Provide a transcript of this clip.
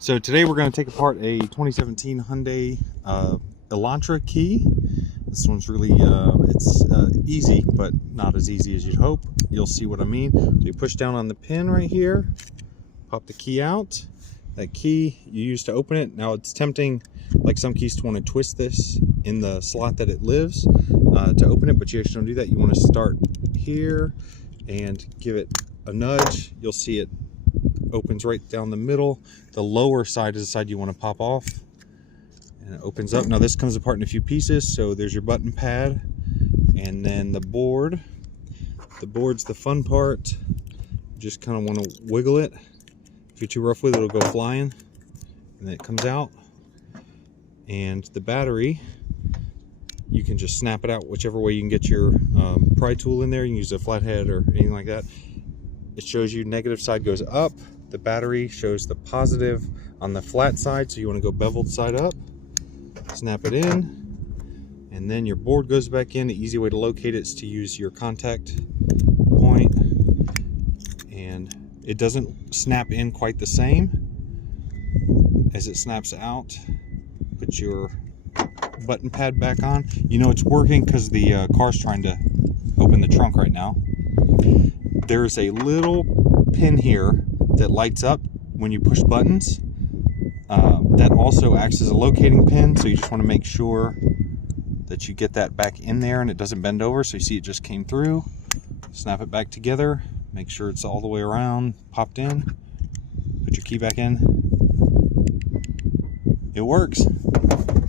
So today we're going to take apart a 2017 Hyundai Elantra key. This one's really, it's easy, but not as easy as you'd hope. You'll see what I mean. So you push down on the pin right here, pop the key out. That key you use to open it. Now it's tempting, like some keys, to want to twist this in the slot that it lives to open it, but you actually don't do that. You want to start here and give it a nudge. You'll see it opens right down the middle. The lower side is the side you want to pop off, and it opens up. Now this comes apart in a few pieces. So there's your button pad, and then the board. The board's the fun part. You just kind of want to wiggle it. If you're too rough with it, it'll go flying, and then it comes out. And the battery, you can just snap it out whichever way you can get your pry tool in there. You can use a flathead or anything like that. It shows you negative side goes up. The battery shows the positive on the flat side, so you want to go beveled side up. Snap it in, and then your board goes back in. The easy way to locate it is to use your contact point, and it doesn't snap in quite the same as it snaps out. Put your button pad back on. You know it's working because the car's trying to open the trunk right now. There's a little pin here that lights up when you push buttons. That also acts as a locating pin, so you just want to make sure that you get that back in there and it doesn't bend over. So you see it just came through. Snap it back together. Make sure it's all the way around, popped in. Put your key back in. It works.